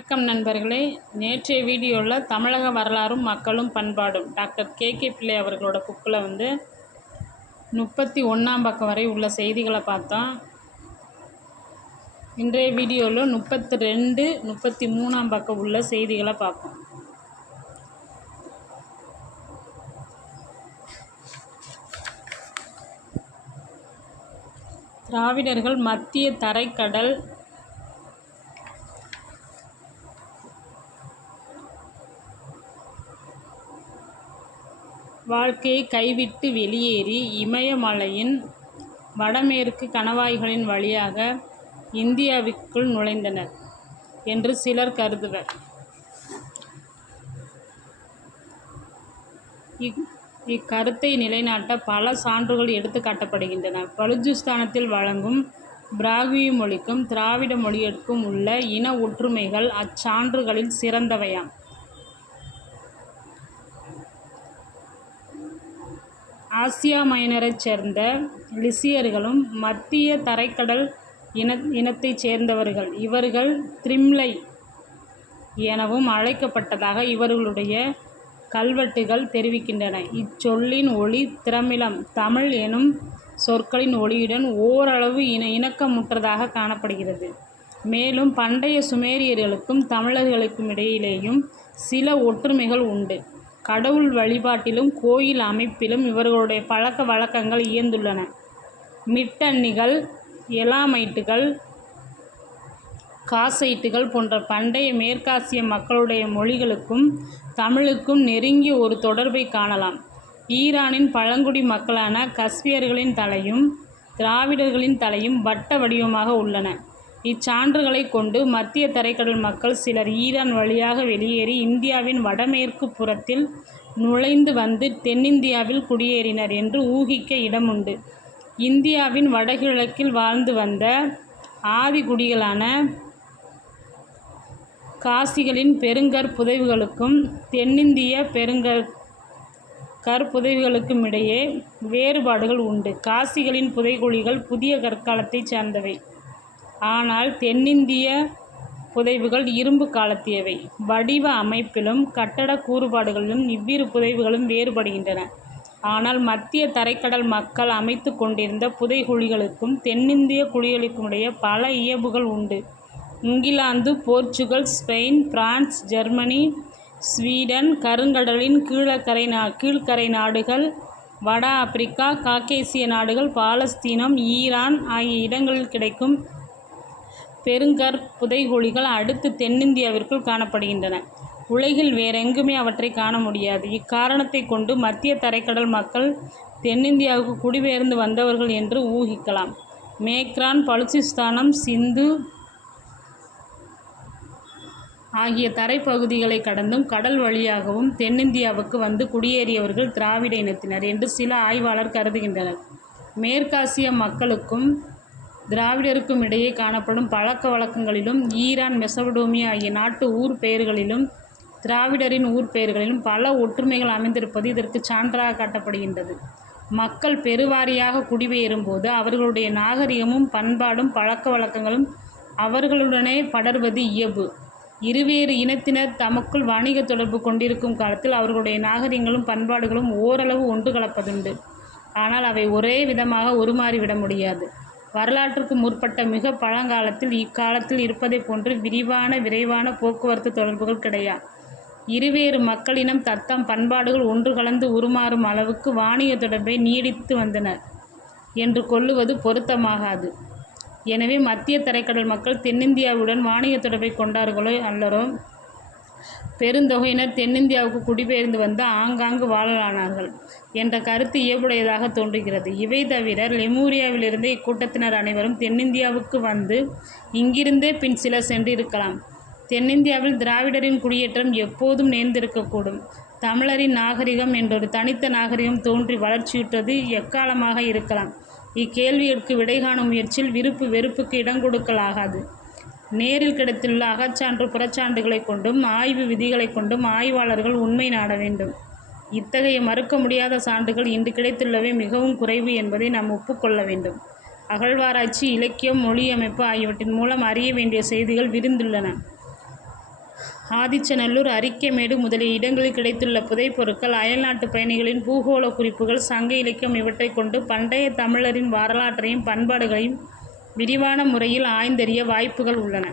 வணக்கம் நண்பர்களே. நேற்றைய வீடியோவில் தமிழக வரலாறும் மக்களும் பண்பாடும். Doctor K. கே. பிள்ளை அவர்களோட புக்கில் வந்து முப்பத்தி ஒன்றாம் பக்கம் வரை உள்ள செய்திகளை பார்த்தோம். இன்றைய வீடியோவில் முப்பத்தி ரெண்டு முப்பத்தி மூணாம் பக்கம் உள்ள செய்திகளை பார்ப்போம். திராவிடர்கள் மத்திய தரைக்கடல் வாழ்க்கையை கைவிட்டு வெளியேறி இமயமலையின் வடமேற்கு கணவாய்களின் வழியாக இந்தியாவிற்குள் நுழைந்தனர் என்று சிலர் கருதுவர். இக் இக்கருத்தை நிலைநாட்ட பல சான்றுகள் எடுத்து காட்டப்படுகின்றன. பலுஜிஸ்தானத்தில் வழங்கும் பிராகுயி மொழிக்கும் திராவிட மொழியிற்கும் உள்ள இன ஒற்றுமைகள் அச்சான்றுகளில் சிறந்தவையாம். ஆசியா மைனரைச் சேர்ந்த லிசியர்களும் மத்திய தரைக்கடல் இன இனத்தைச் சேர்ந்தவர்கள். இவர்கள் த்ரிம்லை எனவும் அழைக்கப்பட்டதாக இவர்களுடைய கல்வெட்டுகள் தெரிவிக்கின்றன. இச்சொல்லின் ஒலி திரமிளம் தமிழ் எனும் சொற்களின் ஒளியுடன் ஓரளவு இன இணக்கமுற்றதாக காணப்படுகிறது. மேலும் பண்டைய சுமேரியர்களுக்கும் தமிழர்களுக்கும் இடையிலேயும் சில ஒற்றுமைகள் உண்டு. கடவுள் வழிபாட்டிலும் கோயில் அமைப்பிலும் இவர்களுடைய பழக்க வழக்கங்கள் இயந்துள்ளன. மிட்டன்னிகள் எலாமைட்டுகள் காசைட்டுகள் போன்ற பண்டைய மேற்காசிய மக்களுடைய மொழிகளுக்கும் தமிழுக்கும் நெருங்கிய ஒரு தொடர்பை காணலாம். ஈரானின் பழங்குடி மக்களான கஸ்பியர்களின் தலையும் திராவிடர்களின் தலையும் வட்ட வடிவமாக உள்ளன. இச்சான்றுகளை கொண்டு மத்திய தரைக்கடல் மக்கள் சிலர் ஈரான் வழியாக வெளியேறி இந்தியாவின் வடமேற்கு புறத்தில் நுழைந்து வந்து தென்னிந்தியாவில் குடியேறினர் என்று ஊகிக்க இடமுண்டு. இந்தியாவின் வடகிழக்கில் வாழ்ந்து வந்த ஆதிகுடிகளான காசிகளின் பெருங்கற் புதைவுகளுக்கும் தென்னிந்திய பெருங்கற் கற்புதைவுகளுக்கும் இடையே வேறுபாடுகள் உண்டு. காசிகளின் புதைகுழிகள் புதிய கற்காலத்தைச் சார்ந்தவை. ஆனால் தென்னிந்திய புதைவுகள் இரும்பு காலத்தியவை. வடிவ அமைப்பிலும் கட்டட கூறுபாடுகளிலும் இவ்விரு புதைவுகளும் வேறுபடுகின்றன. ஆனால் மத்திய தரைக்கடல் மக்கள் அமைத்து கொண்டிருந்த புதைகுழிகளுக்கும் தென்னிந்திய குழிகளுக்குமிடையே பல இயல்புகள் உண்டு. England Portugal Spain France Germany Sweden கருங்கடலின் கீழக்கரை நா கீழ்க்கரை நாடுகள் வட ஆப்பிரிக்கா காக்கேசிய நாடுகள் பாலஸ்தீனம் ஈரான் ஆகிய இடங்களில் கிடைக்கும் பெருங்கற் புதைகுழிகள் அடுத்து தென்னிந்தியாவிற்குள் காணப்படுகின்றன. உலகில் வேறெங்குமே அவற்றை காண முடியாது. இக்காரணத்தை கொண்டு மத்திய தரைக்கடல் மக்கள் தென்னிந்தியாவுக்கு குடிபெயர்ந்து வந்தவர்கள் என்று ஊகிக்கலாம். மேக்ரான் பலுச்சிஸ்தானம் சிந்து ஆகிய தரைப்பகுதிகளை கடந்தும் கடல் வழியாகவும் தென்னிந்தியாவுக்கு வந்து குடியேறியவர்கள் திராவிட இனத்தினர் என்று சில ஆய்வாளர் கருதுகின்றனர். மேற்காசிய மக்களுக்கும் திராவிடருக்கும் இடையே காணப்படும் பழக்க வழக்கங்களிலும் ஈரான் மெசபடோமியா ஆகிய நாட்டு ஊர் பெயர்களிலும் திராவிடரின் ஊர் பெயர்களிலும் பல ஒற்றுமைகள் அமைந்திருப்பது இதற்கு சான்றாக காட்டப்படுகின்றது. மக்கள் பெருவாரியாக குடிபெயரும்போது அவர்களுடைய நாகரிகமும் பண்பாடும் பழக்க வழக்கங்களும் அவர்களுடனே படர்வது இயல்பு. இருவேறு இனத்தினர் தமக்குள் வணிக தொடர்பு கொண்டிருக்கும் காலத்தில் அவர்களுடைய நாகரிகங்களும் பண்பாடுகளும் ஓரளவு ஒன்று கலப்பதுண்டு. ஆனால் அவை ஒரே விதமாக உருமாறிவிட முடியாது. வரலாற்றுக்கு முற்பட்ட மிக பழங்காலத்தில் இக்காலத்தில் இருப்பதைப் போன்று விரிவான விரைவான போக்குவரத்து தொடர்புகள் கிடையா? இருவேறு மக்களினம் தத்தம் பண்பாடுகள் ஒன்று கலந்து உருமாறும் அளவுக்கு வாணிக தொடர்பை நீடித்து வந்தனர் என்று கொள்ளுவது பொருத்தமாகாது. எனவே மத்திய தரைக்கடல் மக்கள் தென்னிந்தியாவுடன் வாணிக தொடர்பை கொண்டார்களோ அல்லரோ பெருந்தொகையினர் தென்னிந்தியாவுக்கு குடிபெயர்ந்து வந்து ஆங்காங்கு வாழலானார்கள் என்ற கருத்து இயல்புடையதாக தோன்றுகிறது. இவை தவிர லெமூரியாவிலிருந்து இக்கூட்டத்தினர் அனைவரும் தென்னிந்தியாவுக்கு வந்து இங்கிருந்தே பின் சிலர் சென்றிருக்கலாம். தென்னிந்தியாவில் திராவிடரின் குடியேற்றம் எப்போதும் நேர்ந்திருக்கக்கூடும். தமிழரின் நாகரிகம் என்றொரு தனித்த நாகரிகம் தோன்றி வளர்ச்சியுற்றது எக்காலமாக இருக்கலாம். இக்கேள்விகளுக்கு விடை காணும் முயற்சியில் விருப்பு வெறுப்புக்கு இடம் கொடுக்கலாகாது. நேரில் கிடைத்துள்ள அகச்சான்று புறச்சான்றுகளை கொண்டும் ஆய்வு விதிகளை கொண்டும் ஆய்வாளர்கள் உண்மை நாட வேண்டும். இத்தகைய மறுக்க முடியாத சான்றுகள் இன்று கிடைத்துள்ளவை மிகவும் குறைவு என்பதை நாம் ஒப்புக்கொள்ள வேண்டும். அகழ்வாராய்ச்சி இலக்கியம் மொழியமைப்பு ஆகியவற்றின் மூலம் அறிய வேண்டிய செய்திகள் விரிந்துள்ளன. ஆதிச்சநல்லூர் அரிக்கமேடு முதலிய இடங்களில் கிடைத்துள்ள புதைப்பொருட்கள் அயல்நாட்டு பயணிகளின் பூகோளக் குறிப்புகள் சங்க இலக்கியம் இவற்றை கொண்டு பண்டைய தமிழரின் வரலாற்றையும் பண்பாடுகளையும் விரிவான முறையில் ஆய்ந்தறிய வாய்ப்புகள் உள்ளன.